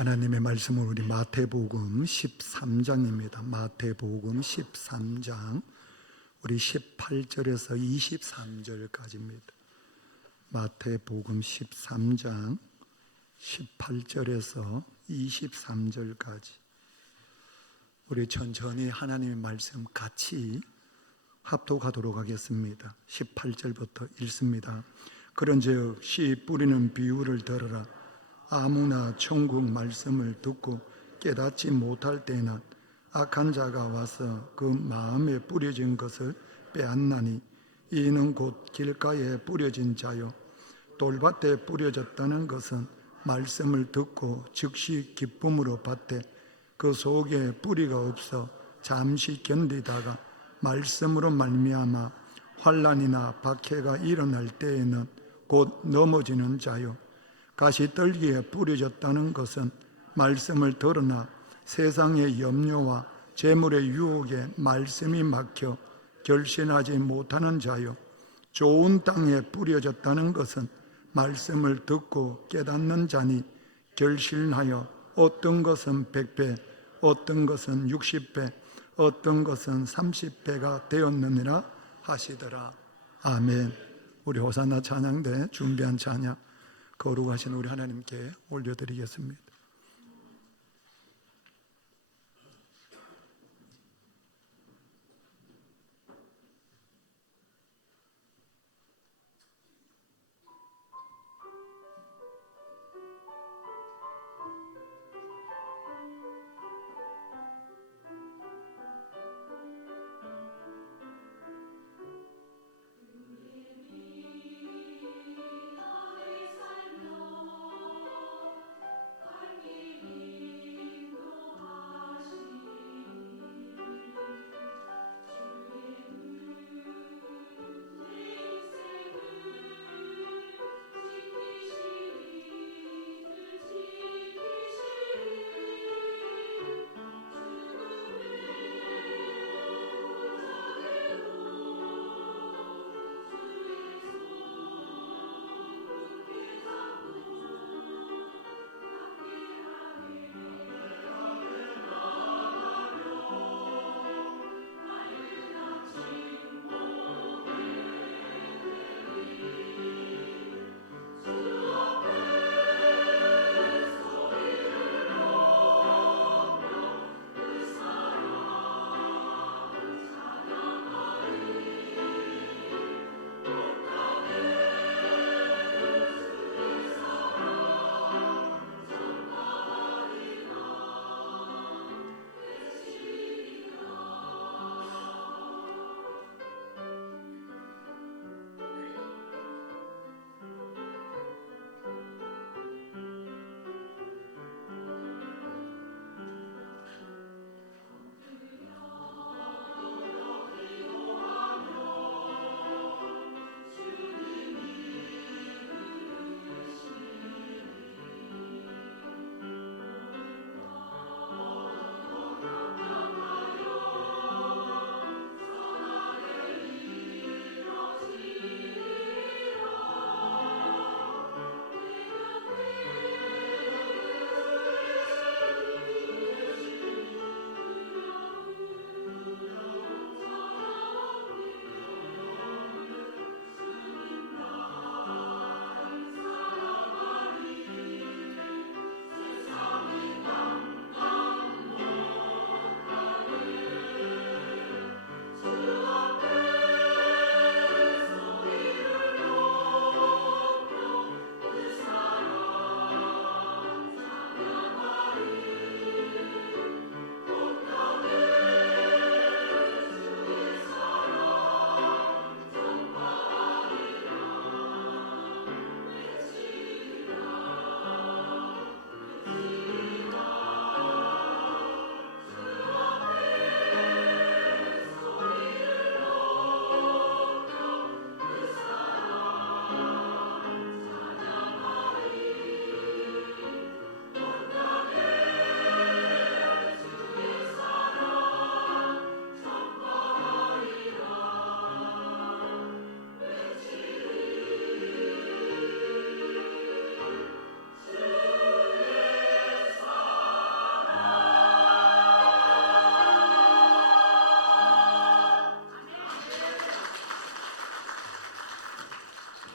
하나님의 말씀은 우리 마태복음 13장입니다. 마태복음 13장 우리 18절에서 23절까지입니다. 마태복음 13장 18절에서 23절까지 우리 천천히 하나님의 말씀 같이 합독하도록 하겠습니다. 18절부터 읽습니다. 그런즉 씨 뿌리는 비유를 들으라. 아무나 천국 말씀을 듣고 깨닫지 못할 때는 악한 자가 와서 그 마음에 뿌려진 것을 빼앗나니 이는 곧 길가에 뿌려진 자요 돌밭에 뿌려졌다는 것은 말씀을 듣고 즉시 기쁨으로 받되 그 속에 뿌리가 없어 잠시 견디다가 말씀으로 말미암아 환난이나 박해가 일어날 때에는 곧 넘어지는 자요 가시떨기에 뿌려졌다는 것은 말씀을 들으나 세상의 염려와 재물의 유혹에 말씀이 막혀 결신하지 못하는 자요 좋은 땅에 뿌려졌다는 것은 말씀을 듣고 깨닫는 자니 결신하여 어떤 것은 100배, 어떤 것은 60배, 어떤 것은 30배가 되었느니라 하시더라. 아멘. 우리 호산나 찬양대 준비한 찬양 거룩하신 우리 하나님께 올려드리겠습니다.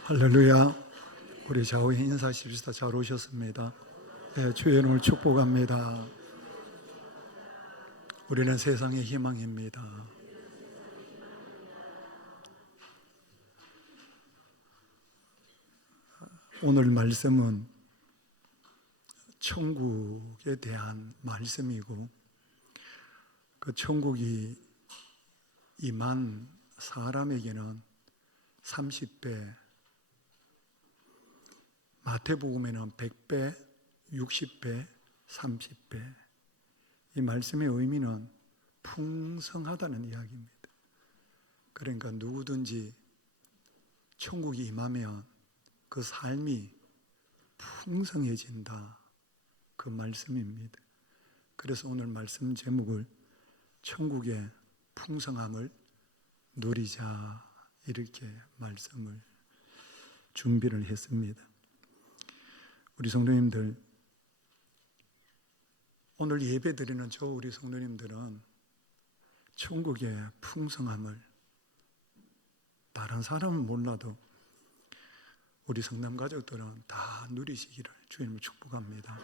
할렐루야. 우리 좌우에 인사하십시다. 잘 오셨습니다. 네, 주의 이름을 축복합니다. 우리는 세상의 희망입니다. 오늘 말씀은 천국에 대한 말씀이고, 그 천국이 임한 사람에게는 30배, 마태복음에는 100배, 60배, 30배. 이 말씀의 의미는 풍성하다는 이야기입니다. 그러니까 누구든지 천국이 임하면 그 삶이 풍성해진다, 그 말씀입니다. 그래서 오늘 말씀 제목을 천국의 풍성함을 누리자, 이렇게 말씀을 준비를 했습니다. 우리 성도님들, 오늘 예배 드리는 우리 성도님들은 천국의 풍성함을 다른 사람은 몰라도 우리 성남 가족들은 다 누리시기를 주님을 축복합니다.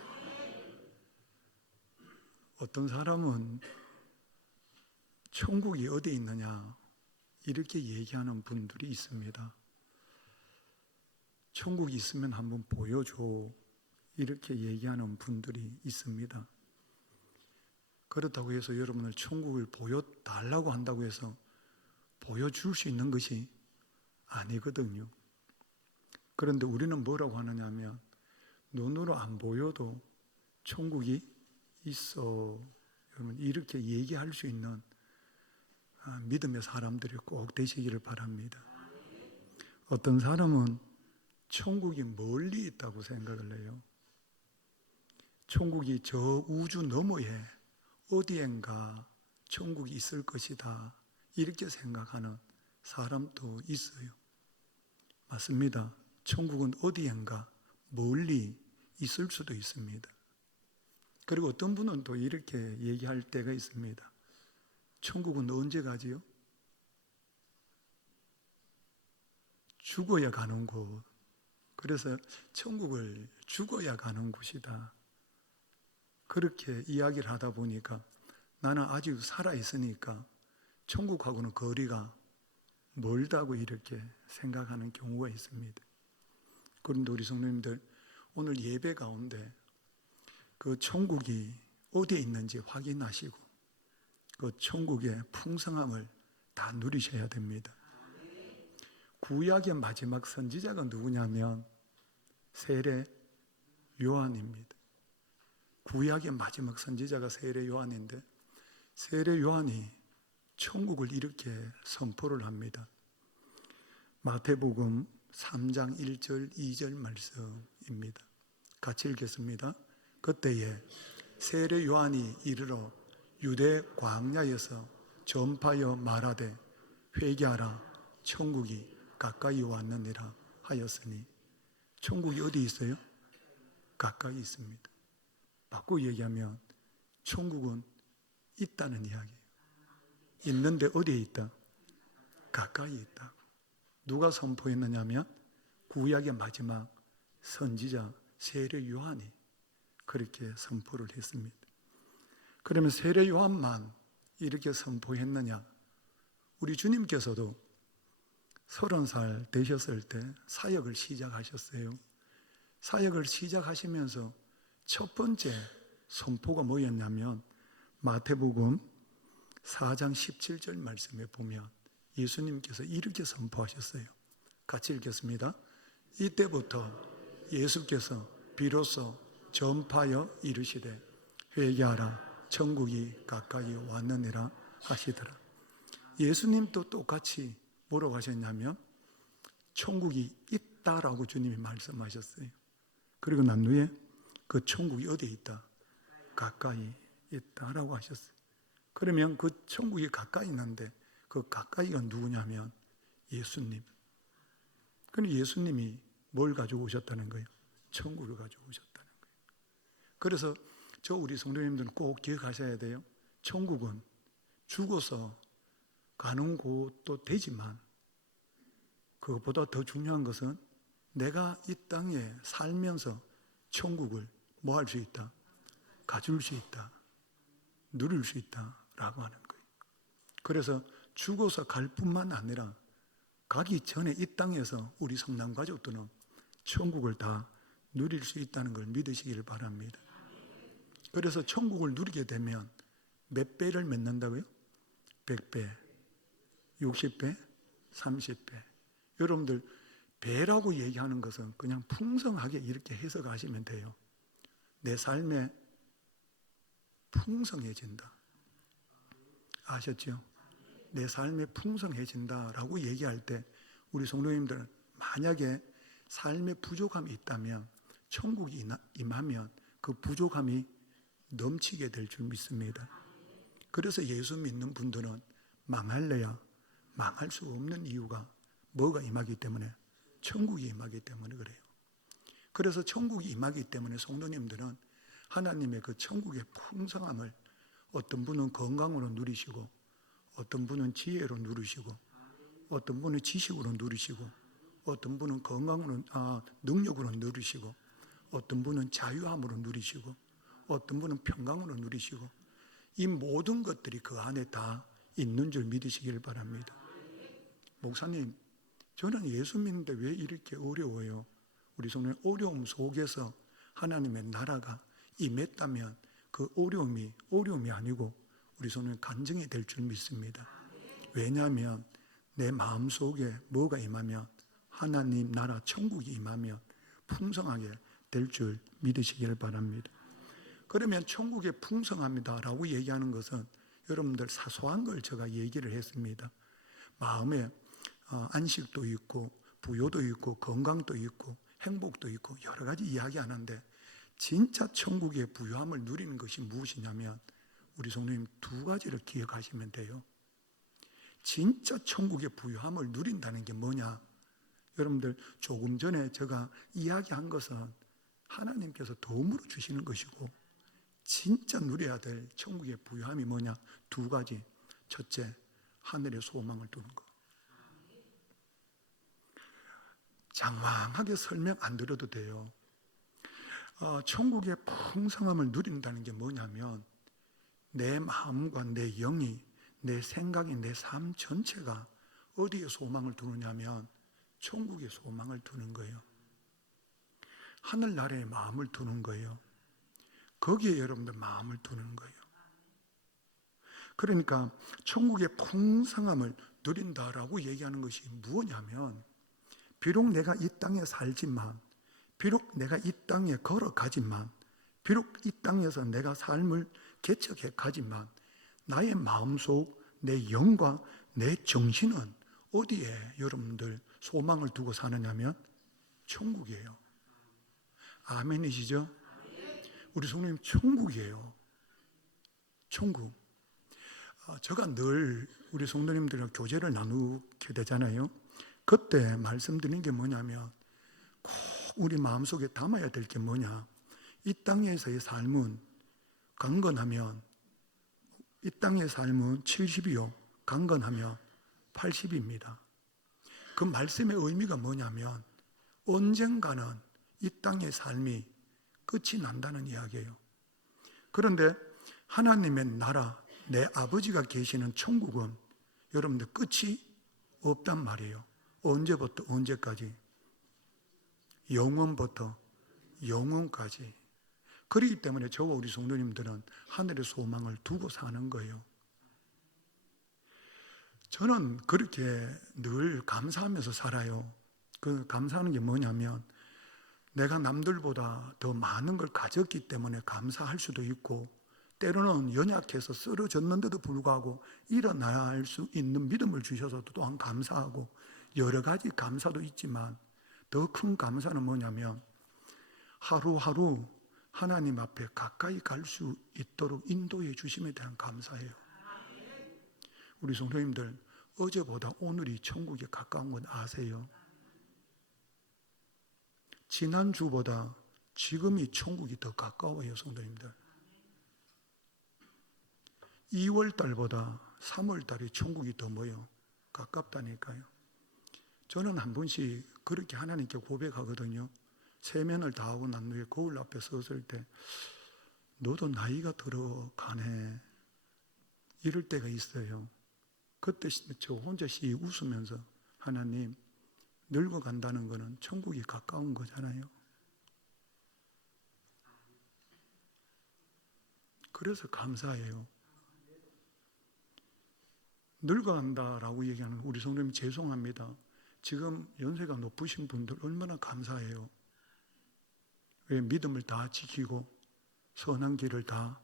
어떤 사람은 천국이 어디에 있느냐 이렇게 얘기하는 분들이 있습니다. 천국이 있으면 한번 보여줘, 이렇게 얘기하는 분들이 있습니다. 그렇다고 해서 여러분을 천국을 보여달라고 한다고 해서 보여줄 수 있는 것이 아니거든요. 그런데 우리는 뭐라고 하느냐 하면, 눈으로 안 보여도 천국이 있어, 여러분, 이렇게 얘기할 수 있는 믿음의 사람들이 꼭 되시기를 바랍니다. 어떤 사람은 천국이 멀리 있다고 생각을 해요. 천국이 저 우주 너머에 어디엔가 천국이 있을 것이다, 이렇게 생각하는 사람도 있어요. 맞습니다. 천국은 어디엔가 멀리 있을 수도 있습니다. 그리고 어떤 분은 또 이렇게 얘기할 때가 있습니다. 천국은 언제 가지요? 죽어야 가는 곳. 그래서 천국을 죽어야 가는 곳이다, 그렇게 이야기를 하다 보니까 나는 아직 살아있으니까 천국하고는 거리가 멀다고 이렇게 생각하는 경우가 있습니다. 그런데 우리 성도님들, 오늘 예배 가운데 그 천국이 어디에 있는지 확인하시고 그 천국의 풍성함을 다 누리셔야 됩니다. 구약의 마지막 선지자가 누구냐면 세례 요한입니다. 구약의 마지막 선지자가 세례 요한인데, 세례 요한이 천국을 이렇게 선포를 합니다. 마태복음 3장 1절 2절 말씀입니다. 같이 읽겠습니다. 그때에 세례 요한이 이르러 유대 광야에서 전파하여 말하되 회개하라, 천국이 가까이 왔느니라 하였으니. 천국이 어디 있어요? 가까이 있습니다. 바꾸고 얘기하면 천국은 있다는 이야기예요. 있는데 어디에 있다? 가까이 있다. 누가 선포했느냐면 구약의 마지막 선지자 세례 요한이 그렇게 선포를 했습니다. 그러면 세례 요한만 이렇게 선포했느냐? 우리 주님께서도 30살 되셨을 때 사역을 시작하셨어요. 사역을 시작하시면서 첫 번째 선포가 뭐였냐면 마태복음 4장 17절 말씀에 보면 예수님께서 이렇게 선포하셨어요. 같이 읽겠습니다. 이때부터 예수께서 비로소 전파하여 이르시되 회개하라, 천국이 가까이 왔느니라 하시더라. 예수님도 똑같이 뭐라고 하셨냐면 천국이 있다라고 주님이 말씀하셨어요. 그리고 난 후에 그 천국이 어디에 있다? 가까이 있다라고 하셨어요. 그러면 그 천국이 가까이 있는데 그 가까이가 누구냐면 예수님. 그럼 예수님이 뭘 가지고 오셨다는 거예요? 천국을 가지고 오셨다는 거예요. 그래서 우리 성도님들은 꼭 기억하셔야 돼요. 천국은 죽어서 가는 곳도 되지만 그것보다 더 중요한 것은 내가 이 땅에 살면서 천국을 뭐 할 수 있다? 가질 수 있다. 누릴 수 있다라고 하는 거예요. 그래서 죽어서 갈 뿐만 아니라 가기 전에 이 땅에서 우리 성남 가족들은 천국을 다 누릴 수 있다는 걸 믿으시기를 바랍니다. 그래서 천국을 누리게 되면 몇 배를 맺는다고요? 100배, 60배, 30배. 여러분들 배라고 얘기하는 것은 그냥 풍성하게 이렇게 해석하시면 돼요. 내 삶에 풍성해진다. 아셨죠? 내 삶에 풍성해진다라고 얘기할 때 우리 성도님들은 만약에 삶에 부족함이 있다면 천국이 임하면 그 부족함이 넘치게 될 줄 믿습니다. 그래서 예수 믿는 분들은 망할래야 망할 수 없는 이유가 뭐가 임하기 때문에? 천국이 임하기 때문에 그래요. 그래서 천국이 임하기 때문에 성도님들은 하나님의 그 천국의 풍성함을 어떤 분은 건강으로 누리시고 어떤 분은 지혜로 누리시고 어떤 분은 지식으로 누리시고 어떤 분은 건강으로 능력으로 누리시고 어떤 분은 자유함으로 누리시고 어떤 분은 평강으로 누리시고 이 모든 것들이 그 안에 다 있는 줄 믿으시길 바랍니다. 목사님, 저는 예수 믿는데 왜 이렇게 어려워요? 우리 성도님, 어려움 속에서 하나님의 나라가 임했다면 그 어려움이 아니고 우리 성도님 간증이 될 줄 믿습니다. 왜냐하면 내 마음속에 뭐가 임하면 하나님 나라 천국이 임하면 풍성하게 될 줄 믿으시길 바랍니다. 그러면 천국의 풍성합니다라고 얘기하는 것은 여러분들 사소한 걸 제가 얘기를 했습니다. 마음에 안식도 있고 부요도 있고 건강도 있고 행복도 있고 여러 가지 이야기하는데 진짜 천국의 부요함을 누리는 것이 무엇이냐면 우리 성도님 두 가지를 기억하시면 돼요. 진짜 천국의 부요함을 누린다는 게 뭐냐? 여러분들 조금 전에 제가 이야기한 것은 하나님께서 도움으로 주시는 것이고 진짜 누려야 될 천국의 부요함이 뭐냐? 두 가지. 첫째, 하늘의 소망을 두는 것. 장황하게 설명 안 드려도 돼요. 천국의 풍성함을 누린다는 게 뭐냐면 내 마음과 내 영이 내 생각이 내 삶 전체가 어디에 소망을 두느냐면 천국에 소망을 두는 거예요. 하늘나라에 마음을 두는 거예요. 거기에 여러분들 마음을 두는 거예요. 그러니까 천국의 풍성함을 누린다라고 얘기하는 것이 무엇이냐면 비록 내가 이 땅에 살지만 비록 내가 이 땅에 걸어가지만 비록 이 땅에서 내가 삶을 개척해 가지만 나의 마음속 내 영과 내 정신은 어디에 여러분들 소망을 두고 사느냐면 천국이에요. 아멘이시죠? 우리 성도님 천국이에요. 천국. 제가 늘 우리 성도님들과 교제를 나누게 되잖아요. 그때 말씀드린 게 뭐냐면 꼭 우리 마음속에 담아야 될 게 뭐냐. 이 땅에서의 삶은 강건하면 이 땅의 삶은 70이요. 강건하면 80입니다. 그 말씀의 의미가 뭐냐면 언젠가는 이 땅의 삶이 끝이 난다는 이야기예요. 그런데 하나님의 나라, 내 아버지가 계시는 천국은 여러분들 끝이 없단 말이에요. 언제부터 언제까지? 영원부터 영원까지. 그렇기 때문에 저와 우리 성도님들은 하늘의 소망을 두고 사는 거예요. 저는 그렇게 늘 감사하면서 살아요. 그 감사하는 게 뭐냐면 내가 남들보다 더 많은 걸 가졌기 때문에 감사할 수도 있고 때로는 연약해서 쓰러졌는데도 불구하고 일어나야 할 수 있는 믿음을 주셔서 또한 감사하고 여러 가지 감사도 있지만 더 큰 감사는 뭐냐면 하루하루 하나님 앞에 가까이 갈 수 있도록 인도해 주심에 대한 감사예요. 우리 성도님들 어제보다 오늘이 천국에 가까운 건 아세요? 지난주보다 지금이 천국이 더 가까워요. 성도님들 2월 달보다 3월 달이 천국이 더 가깝다니까요. 저는 한 번씩 그렇게 하나님께 고백하거든요. 세면을 다 하고 난 후에 거울 앞에 섰을 때 너도 나이가 들어가네 이럴 때가 있어요. 그때 저 혼자씩 웃으면서 하나님, 늙어간다는 것은 천국이 가까운 거잖아요. 그래서 감사해요. 늙어간다라고 얘기하는 우리 성도님 죄송합니다. 지금 연세가 높으신 분들 얼마나 감사해요. 왜 믿음을 다 지키고 선한 길을 다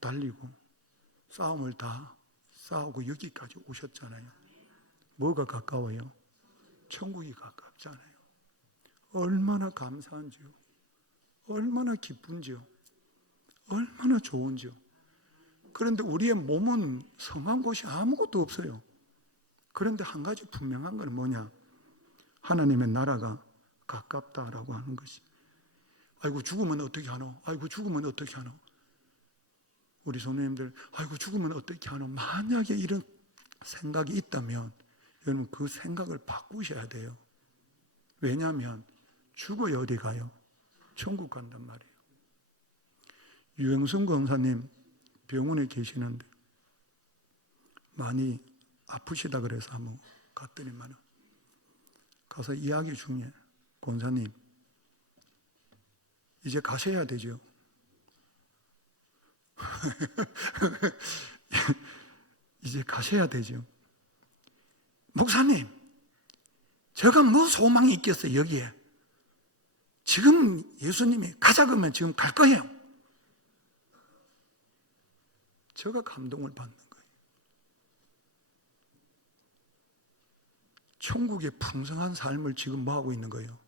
달리고 싸움을 다 싸우고 여기까지 오셨잖아요. 뭐가 가까워요? 천국이 가깝잖아요. 얼마나 감사한지요. 얼마나 기쁜지요. 얼마나 좋은지요. 그런데 우리의 몸은 성한 곳이 아무것도 없어요. 그런데 한 가지 분명한 건 뭐냐? 하나님의 나라가 가깝다라고 하는 것이. 아이고 죽으면 어떻게 하노? 아이고 죽으면 어떻게 하노? 우리 성도님들 아이고 죽으면 어떻게 하노? 만약에 이런 생각이 있다면 여러분 그 생각을 바꾸셔야 돼요. 왜냐하면 죽어야 어디 가요? 천국 간단 말이에요. 유영순 권사님 병원에 계시는데 많이 아프시다 그래서 한번 갔더니만 가서 이야기 중에 권사님 이제 가셔야 되죠. 이제 가셔야 되죠. 목사님 제가 뭐 소망이 있겠어요 여기에. 지금 예수님이 가자 그러면 지금 갈 거예요. 제가 감동을 받는 거예요. 천국의 풍성한 삶을 지금 뭐 하고 있는 거예요?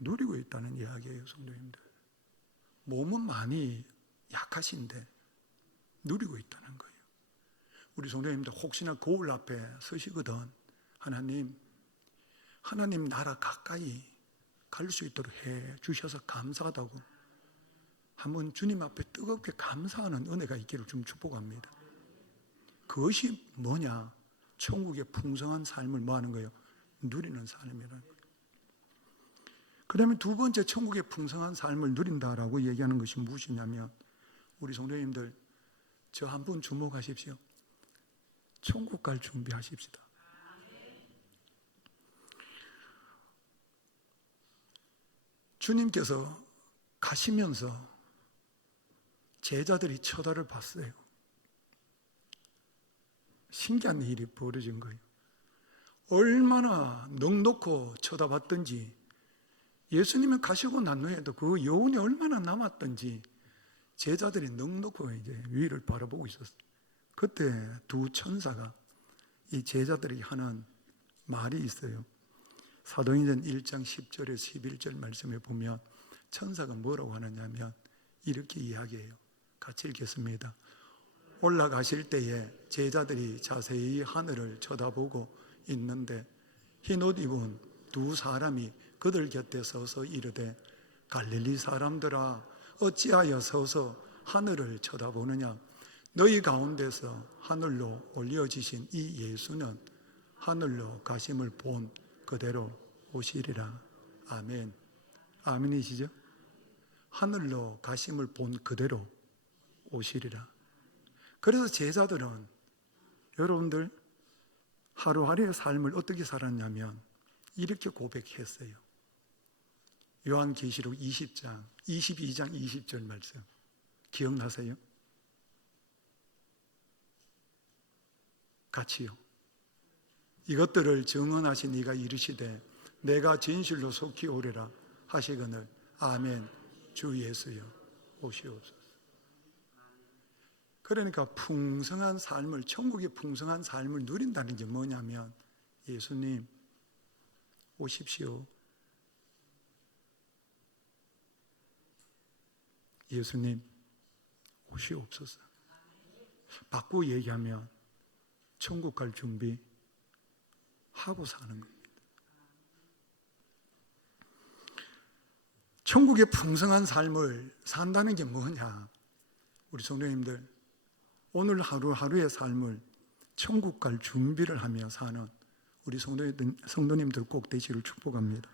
누리고 있다는 이야기예요. 성도님들 몸은 많이 약하신데 누리고 있다는 거예요. 우리 성도님들 혹시나 거울 앞에 서시거든 하나님 나라 가까이 갈 수 있도록 해 주셔서 감사하다고 한번 주님 앞에 뜨겁게 감사하는 은혜가 있기를 좀 축복합니다. 그것이 뭐냐? 천국의 풍성한 삶을 뭐 하는 거예요? 누리는 삶이라는 거예요. 그 다음에 두 번째 천국의 풍성한 삶을 누린다라고 얘기하는 것이 무엇이냐면 우리 성도님들 저 한 분 주목하십시오. 천국 갈 준비하십시다. 주님께서 가시면서 제자들이 쳐다를 봤어요. 신기한 일이 벌어진 거예요. 얼마나 넉넉히 쳐다봤던지 예수님이 가시고 난 후에도 그 여운이 얼마나 남았던지 제자들이 넉넉히 이제 위를 바라보고 있었어요. 그때 두 천사가 이 제자들이 하는 말이 있어요. 사도행전 1장 10절에서 11절 말씀에 보면 천사가 뭐라고 하느냐면 이렇게 이야기해요. 같이 읽겠습니다. 올라가실 때에 제자들이 자세히 하늘을 쳐다보고 있는데 흰옷 입은 두 사람이 그들 곁에 서서 이르되 갈릴리 사람들아 어찌하여 서서 하늘을 쳐다보느냐? 너희 가운데서 하늘로 올려지신 이 예수는 하늘로 가심을 본 그대로 오시리라. 아멘. 아멘이시죠? 하늘로 가심을 본 그대로 오시리라. 그래서 제자들은 여러분들 하루하루의 삶을 어떻게 살았냐면 이렇게 고백했어요. 요한계시록 22장 20절 말씀 기억나세요? 같이요. 이것들을 증언하신 이가 이르시되 내가 진실로 속히 오리라 하시거늘 아멘. 주 예수여 오시옵소서. 그러니까 풍성한 삶을 천국의 풍성한 삶을 누린다는 게 뭐냐면 예수님 오십시오. 예수님 오시옵소서. 바꾸고 얘기하면 천국 갈 준비 하고 사는 겁니다. 천국의 풍성한 삶을 산다는 게 뭐냐? 우리 성도님들 오늘 하루하루의 삶을 천국 갈 준비를 하며 사는 우리 성도님들 꼭 되시를 축복합니다.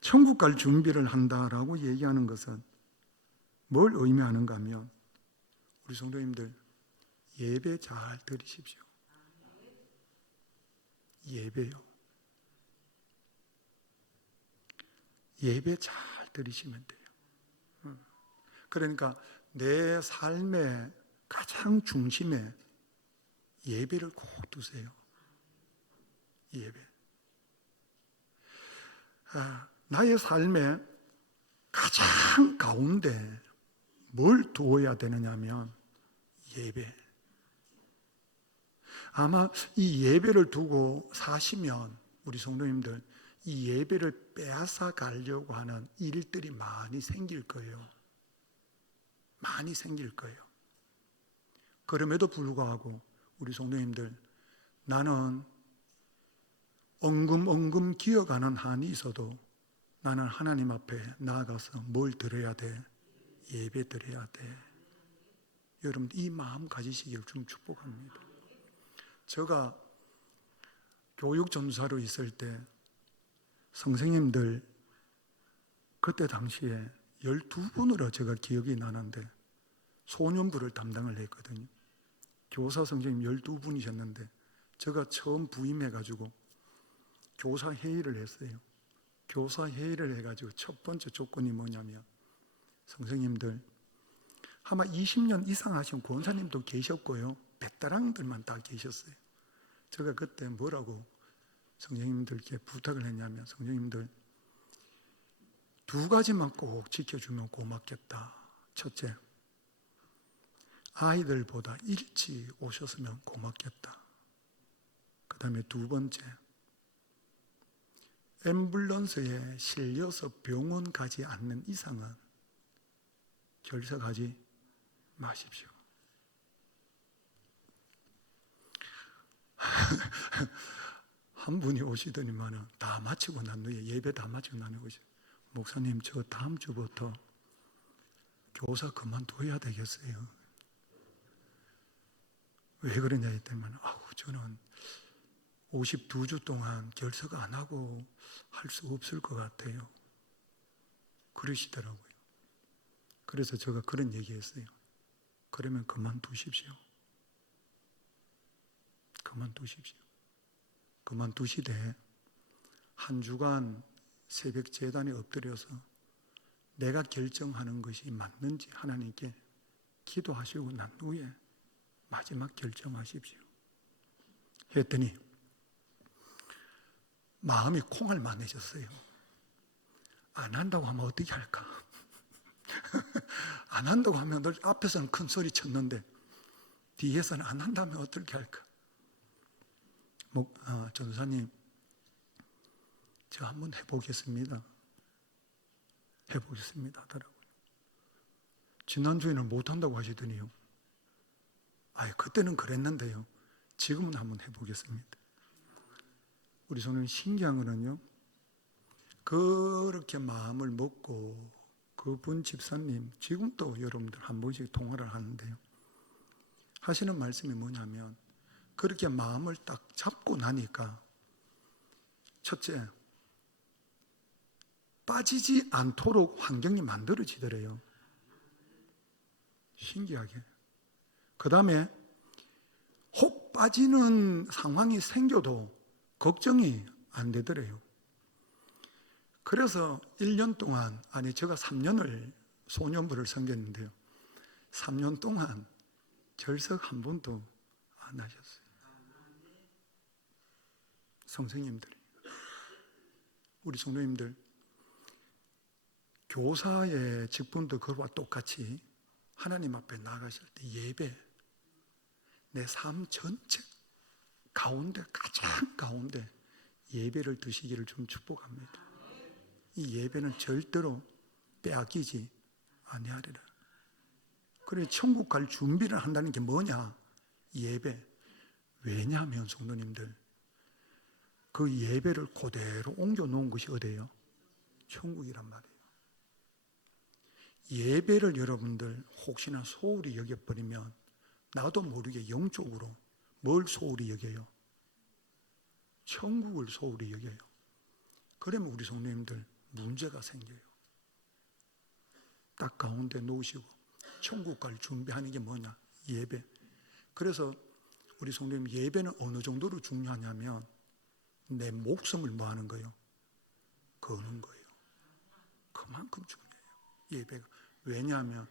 천국 갈 준비를 한다라고 얘기하는 것은 뭘 의미하는가 하면, 우리 성도님들 예배 잘 드리십시오. 예배요. 예배 잘 드리시면 돼요. 그러니까 내 삶의 가장 중심에 예배를 꼭 두세요. 예배. 나의 삶의 가장 가운데 뭘 두어야 되느냐 하면 예배. 아마 이 예배를 두고 사시면 우리 성도님들 이 예배를 빼앗아 가려고 하는 일들이 많이 생길 거예요. 많이 생길 거예요. 그럼에도 불구하고 우리 성도님들, 나는 엉금엉금 기어가는 한이 있어도 나는 하나님 앞에 나아가서 뭘 드려야 돼? 예배 드려야 돼. 여러분 이 마음 가지시길 좀 축복합니다. 제가 교육전사로 있을 때 선생님들 그때 당시에 12분으로 제가 기억이 나는데 소년부를 담당을 했거든요. 교사 선생님 12분이셨는데 제가 처음 부임해가지고 교사 회의를 했어요. 교사 회의를 해가지고 첫 번째 조건이 뭐냐면, 선생님들 아마 20년 이상 하신 권사님도 계셨고요, 베테랑들만 다 계셨어요. 제가 그때 뭐라고 선생님들께 부탁을 했냐면, 선생님들 두 가지만 꼭 지켜주면 고맙겠다. 첫째, 아이들보다 일찍 오셨으면 고맙겠다. 그 다음에 두 번째, 앰뷸런스에 실려서 병원 가지 않는 이상은 결석하지 마십시오. 한 분이 오시더니만은 다 마치고 난 후에, 예배 다 마치고 난 후에 목사님 저 다음 주부터 교사 그만둬야 되겠어요. 왜 그러냐 했더니만, 저는 52주 동안 결석 안 하고 할 수 없을 것 같아요. 그러시더라고요. 그래서 제가 그런 얘기했어요. 그러면 그만두십시오. 그만두십시오. 그만두시되 한 주간 새벽 제단에 엎드려서 내가 결정하는 것이 맞는지 하나님께 기도하시고 난 후에 마지막 결정하십시오. 했더니 마음이 콩알만해졌어요. 안 한다고 하면 어떻게 할까? 안 한다고 하면 늘 앞에서는 큰 소리 쳤는데 뒤에서는 안 한다면 어떻게 할까? 전사님, 저 한번 해보겠습니다. 해보겠습니다 하더라고요. 지난주에는 못한다고 하시더니요. 그때는 그랬는데요. 지금은 한번 해보겠습니다. 우리 성도님, 신기한 거는요, 그렇게 마음을 먹고 그분 집사님, 지금도 여러분들 한 번씩 통화를 하는데요, 하시는 말씀이 뭐냐면, 그렇게 마음을 딱 잡고 나니까 첫째, 빠지지 않도록 환경이 만들어지더래요. 신기하게. 그 다음에 혹 빠지는 상황이 생겨도 걱정이 안 되더래요. 그래서 1년 동안, 제가 3년을 소년부를 섬겼는데요, 3년 동안 결석 한 번도 안 하셨어요. 선생님들이, 우리 성도님들, 교사의 직분도 그와 똑같이 하나님 앞에 나가실 때 예배, 내 삶 전체 가운데, 가장 가운데 예배를 드시기를 좀 축복합니다. 이 예배는 절대로 빼앗기지 아니하리라. 그래, 천국 갈 준비를 한다는 게 뭐냐? 예배. 왜냐하면 성도님들, 그 예배를 그대로 옮겨 놓은 것이 어디예요? 천국이란 말이에요. 예배를 여러분들 혹시나 소홀히 여겨버리면 나도 모르게 영적으로 뭘 소홀히 여겨요? 천국을 소홀히 여겨요. 그러면 우리 성도님들 문제가 생겨요. 딱 가운데 놓으시고 천국 갈 준비하는 게 뭐냐? 예배. 그래서 우리 성도님 예배는 어느 정도로 중요하냐면 내 목숨을 뭐 하는 거예요? 거는 거예요. 그만큼 중요해요. 예배가. 왜냐하면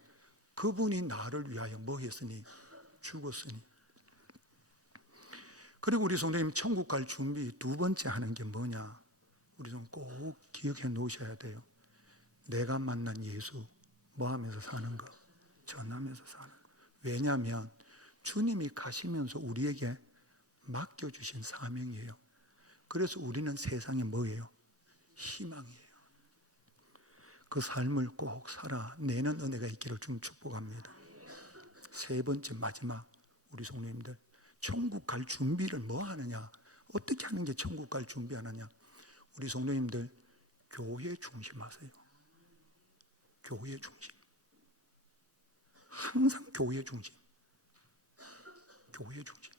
그분이 나를 위하여 뭐 했으니? 죽었으니. 그리고 우리 성도님 천국 갈 준비 두 번째 하는 게 뭐냐? 우리 좀 꼭 기억해 놓으셔야 돼요. 내가 만난 예수 뭐 하면서 사는 거? 전하면서 사는 거. 왜냐하면 주님이 가시면서 우리에게 맡겨주신 사명이에요. 그래서 우리는 세상에 뭐예요? 희망이에요. 그 삶을 꼭 살아내는 은혜가 있기를 좀 축복합니다. 세 번째 마지막 우리 성도님들 천국 갈 준비를 뭐 하느냐? 어떻게 하는 게 천국 갈 준비하느냐? 우리 성도님들 교회 중심하세요. 교회 중심. 항상 교회 중심. 교회 중심.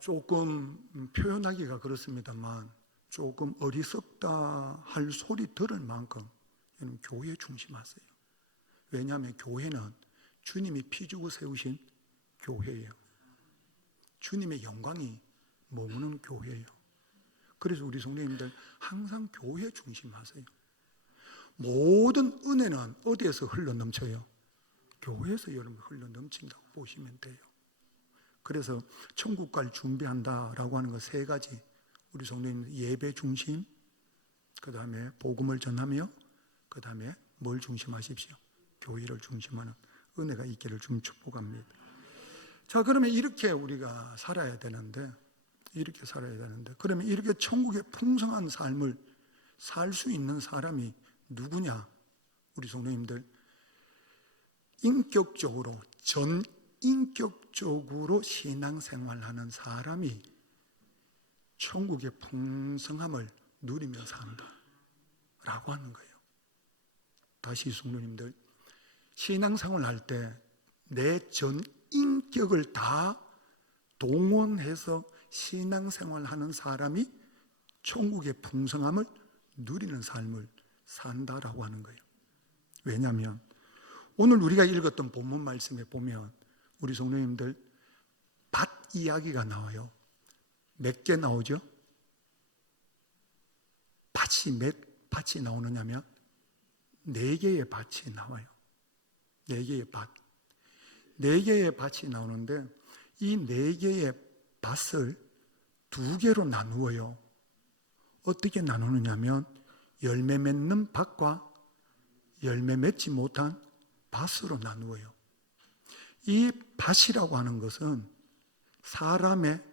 조금 표현하기가 그렇습니다만 조금 어리석다 할 소리 들을 만큼 여러분 교회 중심하세요. 왜냐하면 교회는 주님이 피 주고 세우신 교회예요. 주님의 영광이 머무는 교회예요. 그래서 우리 성도님들 항상 교회 중심하세요. 모든 은혜는 어디에서 흘러넘쳐요? 교회에서 여러분 흘러넘친다고 보시면 돼요. 그래서 천국 갈 준비한다라고 하는 거 세 가지. 우리 성도님 예배 중심, 그 다음에 복음을 전하며, 그 다음에 뭘 중심하십시오? 교회를 중심하는 은혜가 있기를 좀 축복합니다. 자, 그러면 이렇게 우리가 살아야 되는데, 그러면 이렇게 천국의 풍성한 삶을 살 수 있는 사람이 누구냐? 우리 성도님들 인격적으로 전인격적으로 신앙생활하는 사람이 천국의 풍성함을 누리며 산다 라고 하는 거예요. 다시 성도님들 신앙생활 할 때 내 전인격을 다 동원해서 신앙생활하는 사람이 천국의 풍성함을 누리는 삶을 산다라고 하는 거예요. 왜냐하면 오늘 우리가 읽었던 본문 말씀에 보면 우리 성도님들 밭 이야기가 나와요. 몇 개 나오죠? 밭이 몇 밭이 나오느냐면 4개의 밭이 나와요. 4개의 밭. 4개의 밭이 나오는데 이 4개의 밭을 2개로 나누어요. 어떻게 나누느냐면 열매 맺는 밭과 열매 맺지 못한 밭으로 나누어요. 이 밭이라고 하는 것은 사람의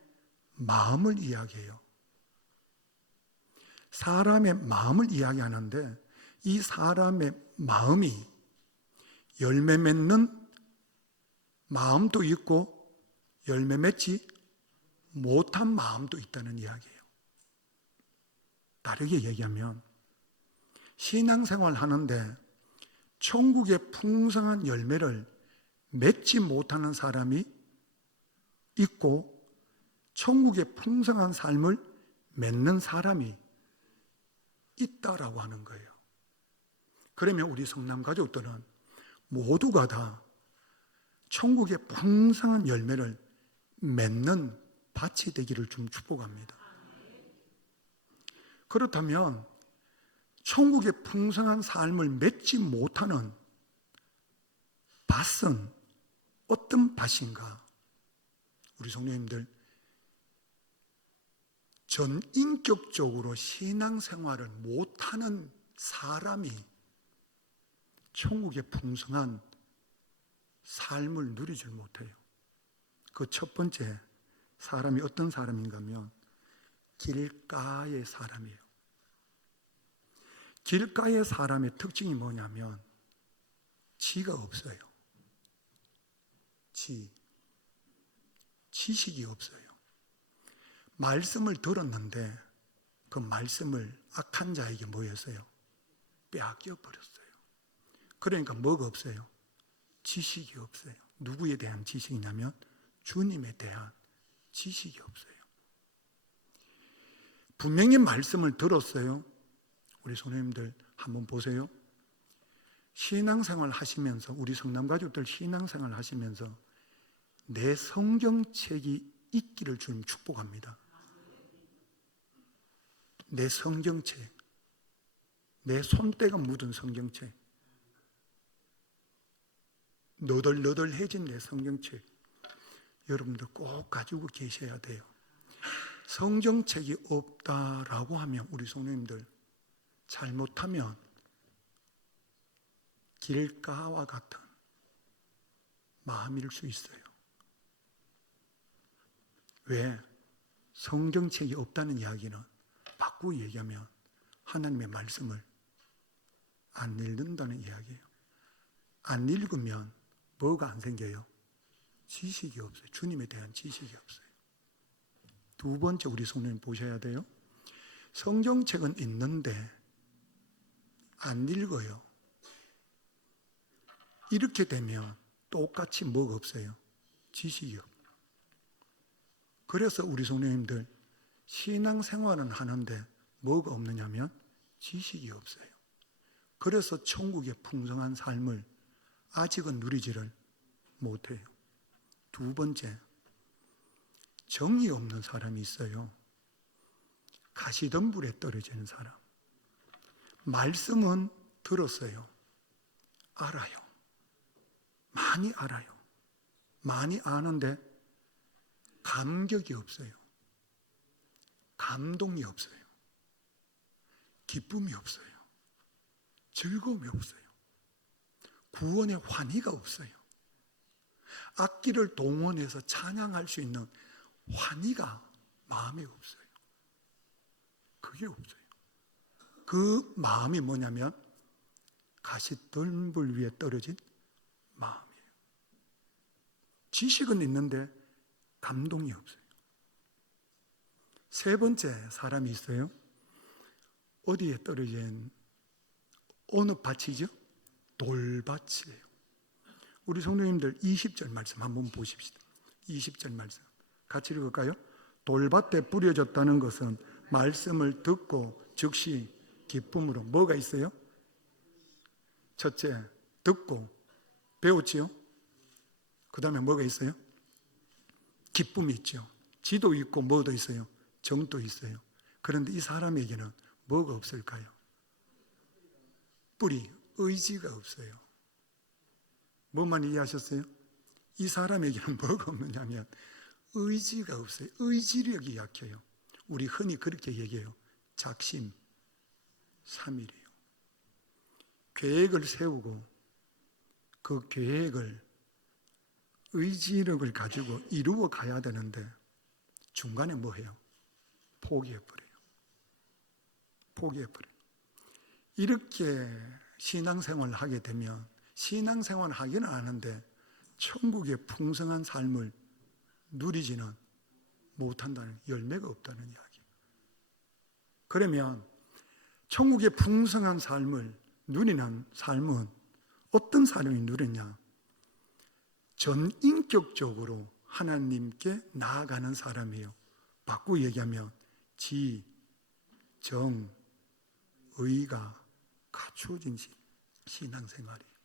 마음을 이야기해요. 사람의 마음을 이야기하는데 이 사람의 마음이 열매 맺는 마음도 있고 열매 맺지 못한 마음도 있다는 이야기예요. 다르게 얘기하면 신앙생활 하는데 천국의 풍성한 열매를 맺지 못하는 사람이 있고 천국의 풍성한 삶을 맺는 사람이 있다라고 하는 거예요. 그러면 우리 성남 가족들은 모두가 다 천국의 풍성한 열매를 맺는 밭이 되기를 좀 축복합니다. 그렇다면 천국의 풍성한 삶을 맺지 못하는 밭은 어떤 밭인가? 우리 성도님들 전인격적으로 신앙생활을 못하는 사람이 천국의 풍성한 삶을 누리질 못해요. 그 첫 번째 사람이 어떤 사람인가 하면 길가의 사람이에요. 길가의 사람의 특징이 뭐냐면 지가 없어요. 지식이 없어요. 말씀을 들었는데 그 말씀을 악한 자에게 뭐였어요? 빼앗겨 버렸어요. 그러니까 뭐가 없어요? 지식이 없어요. 누구에 대한 지식이냐면 주님에 대한 지식이 없어요. 분명히 말씀을 들었어요. 우리 성도님들 한번 보세요. 신앙생활 하시면서, 우리 성남 가족들 신앙생활 하시면서 내 성경책이 있기를 주님 축복합니다. 내 성경책, 내 손때가 묻은 성경책, 너덜너덜해진 내 성경책, 여러분들 꼭 가지고 계셔야 돼요. 성경책이 없다라고 하면 우리 성도님들 잘못하면 길가와 같은 마음일 수 있어요. 왜? 성경책이 없다는 이야기는 바꾸고 얘기하면 하나님의 말씀을 안 읽는다는 이야기예요. 안 읽으면 뭐가 안 생겨요? 지식이 없어요. 주님에 대한 지식이 없어요. 두 번째 우리 성도님 보셔야 돼요. 성경책은 있는데 안 읽어요. 이렇게 되면 똑같이 뭐가 없어요? 지식이 없어요. 그래서 우리 성도님들 신앙생활은 하는데 뭐가 없느냐면 지식이 없어요. 그래서 천국의 풍성한 삶을 아직은 누리지를 못해요. 두 번째, 정이 없는 사람이 있어요. 가시덤불에 떨어지는 사람. 말씀은 들었어요. 알아요. 많이 알아요. 많이 아는데 감격이 없어요. 감동이 없어요. 기쁨이 없어요. 즐거움이 없어요. 구원의 환희가 없어요. 악기를 동원해서 찬양할 수 있는 환희가 마음에 없어요. 그게 없어요. 그 마음이 뭐냐면 가시덤불 위에 떨어진 마음이에요. 지식은 있는데 감동이 없어요. 세 번째 사람이 있어요. 어디에 떨어진 어느 밭이죠? 돌밭이에요. 우리 성도님들 20절 말씀 한번 보십시다. 20절 말씀 같이 읽을까요? 돌밭에 뿌려졌다는 것은 말씀을 듣고 즉시 기쁨으로 뭐가 있어요? 첫째, 듣고 배웠지요? 그 다음에 뭐가 있어요? 기쁨이 있죠. 지도 있고 뭐도 있어요? 정도 있어요. 그런데 이 사람에게는 뭐가 없을까요? 뿌리, 의지가 없어요. 뭐만 이해하셨어요? 이 사람에게는 뭐가 없느냐면 의지가 없어요. 의지력이 약해요. 우리 흔히 그렇게 얘기해요. 작심 삼일이에요. 계획을 세우고 그 계획을 의지력을 가지고 이루어 가야 되는데 중간에 뭐 해요? 포기해버려요. 포기해버려요. 이렇게 신앙생활을 하게 되면 신앙생활을 하기는 아는데 천국의 풍성한 삶을 누리지는 못한다는, 열매가 없다는 이야기. 그러면 천국의 풍성한 삶을 누리는 삶은 어떤 삶이 누리냐? 전인격적으로 하나님께 나아가는 사람이에요. 바꾸고 얘기하면 지, 정, 의가 갖추어진 신앙생활이에요.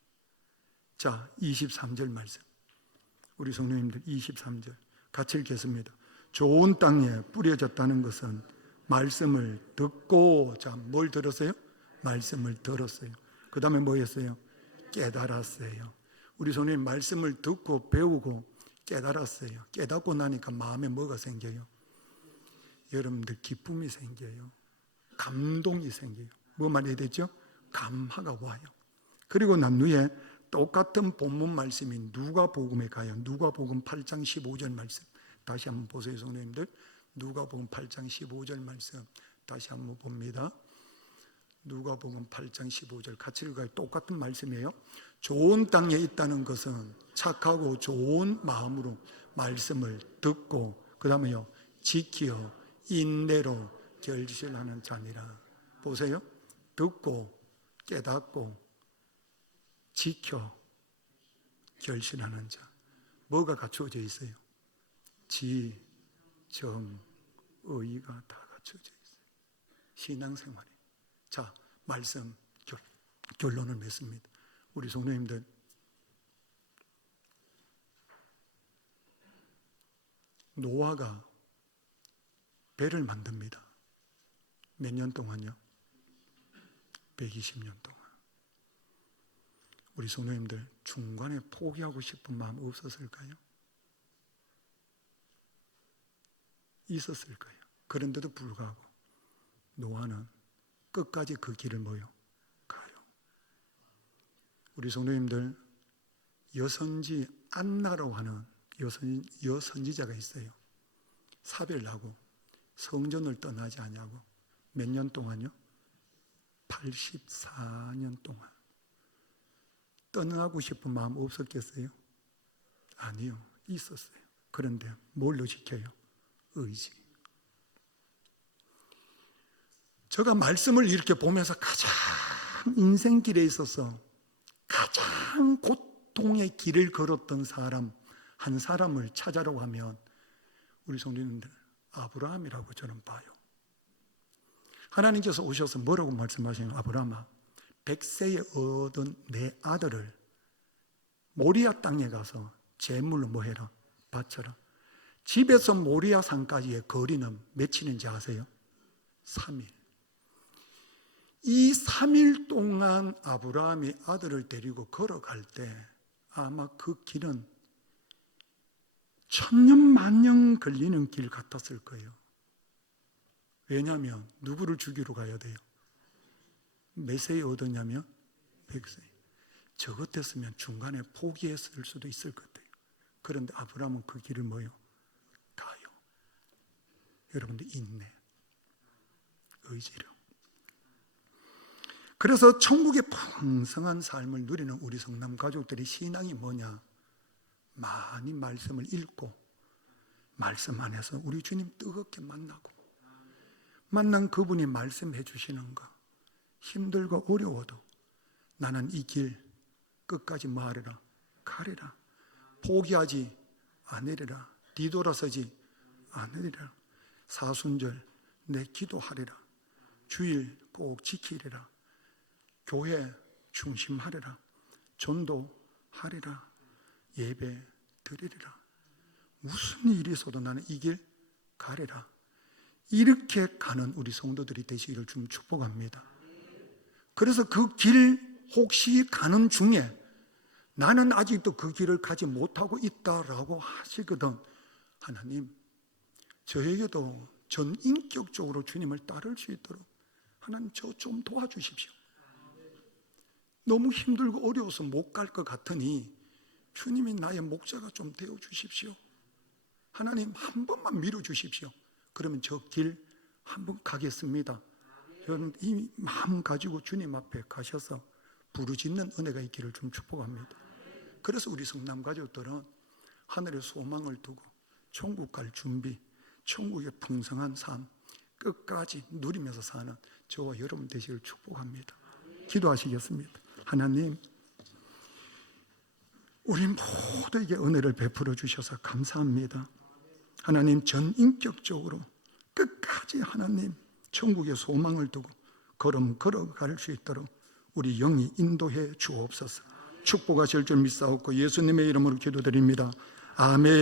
자, 23절 말씀. 우리 성도님들 23절 같이 읽겠습니다. 좋은 땅에 뿌려졌다는 것은 말씀을 듣고, 자, 뭘 들었어요? 말씀을 들었어요. 그 다음에 뭐 했어요? 깨달았어요. 우리 성도님 말씀을 듣고 배우고 깨달았어요. 깨닫고 나니까 마음에 뭐가 생겨요? 여러분들 기쁨이 생겨요. 감동이 생겨요. 뭐 말해야 되죠? 감화가 와요. 그리고 난 후에 똑같은 본문 말씀인 누가복음에 가요. 누가복음 8장 15절 말씀 다시 한번 보세요, 성도님들. 누가복음 8장 15절 말씀 다시 한번 봅니다. 누가복음 8장 15절 같이 읽어요. 똑같은 말씀이에요. 좋은 땅에 있다는 것은 착하고 좋은 마음으로 말씀을 듣고 그 다음에요 지키어 인내로 결실하는 자니라. 보세요. 듣고 깨닫고 지켜 결실하는 자. 뭐가 갖추어져 있어요? 지, 정, 의가 다 갖추어져 있어요. 신앙생활이. 자, 말씀 결론을 맺습니다. 우리 성도님들, 노아가 배를 만듭니다. 몇 년 동안요? 120년 동안. 우리 성도님들 중간에 포기하고 싶은 마음 없었을까요? 있었을 거예요. 그런데도 불구하고 노아는 끝까지 그 길을 가요. 우리 성도님들, 여선지 안나라고 하는 여선지자가 있어요. 사별하고 성전을 떠나지 않냐고. 몇 년 동안요? 84년 동안. 떠나고 싶은 마음 없었겠어요? 아니요, 있었어요. 그런데 뭘로 지켜요? 의지. 제가 말씀을 이렇게 보면서 가장 인생길에 있어서 가장 고통의 길을 걸었던 사람, 한 사람을 찾아라고 하면 우리 성도님들 아브라함이라고 저는 봐요. 하나님께서 오셔서 뭐라고 말씀하시는 아브라함아, 100세에 얻은 내 아들을 모리아 땅에 가서 제물로 뭐해라? 바쳐라. 집에서 모리아 산까지의 거리는 며칠인지 아세요? 3일. 이 3일 동안 아브라함이 아들을 데리고 걸어갈 때 아마 그 길은 1000년 만년 걸리는 길 같았을 거예요. 왜냐하면 누구를 죽이러 가야 돼요? 몇 세에 얻었냐면 100세. 저 같았으면 중간에 포기했을 수도 있을 것 같아요. 그런데 아브라함은 그 길을 가요. 여러분들 인내, 의지력. 그래서 천국의 풍성한 삶을 누리는 우리 성남 가족들의 신앙이 뭐냐? 많이 말씀을 읽고 말씀 안에서 우리 주님 뜨겁게 만나고 만난 그분이 말씀해 주시는 거, 힘들고 어려워도 나는 이 길 끝까지 말해라, 가리라. 포기하지 않으리라. 뒤돌아서지 않으리라. 사순절 내 기도하리라. 주일 꼭 지키리라. 교회 중심하리라. 전도하리라. 예배 드리리라. 무슨 일이 있어도 나는 이 길 가리라. 이렇게 가는 우리 성도들이 되시기를 좀 축복합니다. 그래서 그 길 혹시 가는 중에 나는 아직도 그 길을 가지 못하고 있다라고 하시거든. 하나님, 저에게도 전인격적으로 주님을 따를 수 있도록 하나님 저 좀 도와주십시오. 너무 힘들고 어려워서 못 갈 것 같으니 주님이 나의 목자가 좀 되어 주십시오. 하나님 한 번만 밀어 주십시오. 그러면 저 길 한번 가겠습니다. 여러분 이 마음 가지고 주님 앞에 가셔서 부르짖는 은혜가 있기를 좀 축복합니다. 그래서 우리 성남 가족들은 하늘의 소망을 두고 천국 갈 준비, 천국의 풍성한 삶 끝까지 누리면서 사는 저와 여러분 되시기를 축복합니다. 기도하시겠습니다. 하나님, 우리 모두에게 은혜를 베풀어 주셔서 감사합니다. 하나님, 전인격적으로 끝까지 하나님 천국의 소망을 두고 걸어갈 수 있도록 우리 영이 인도해 주옵소서. 축복하실 줄 믿사옵고 예수님의 이름으로 기도드립니다. 아멘.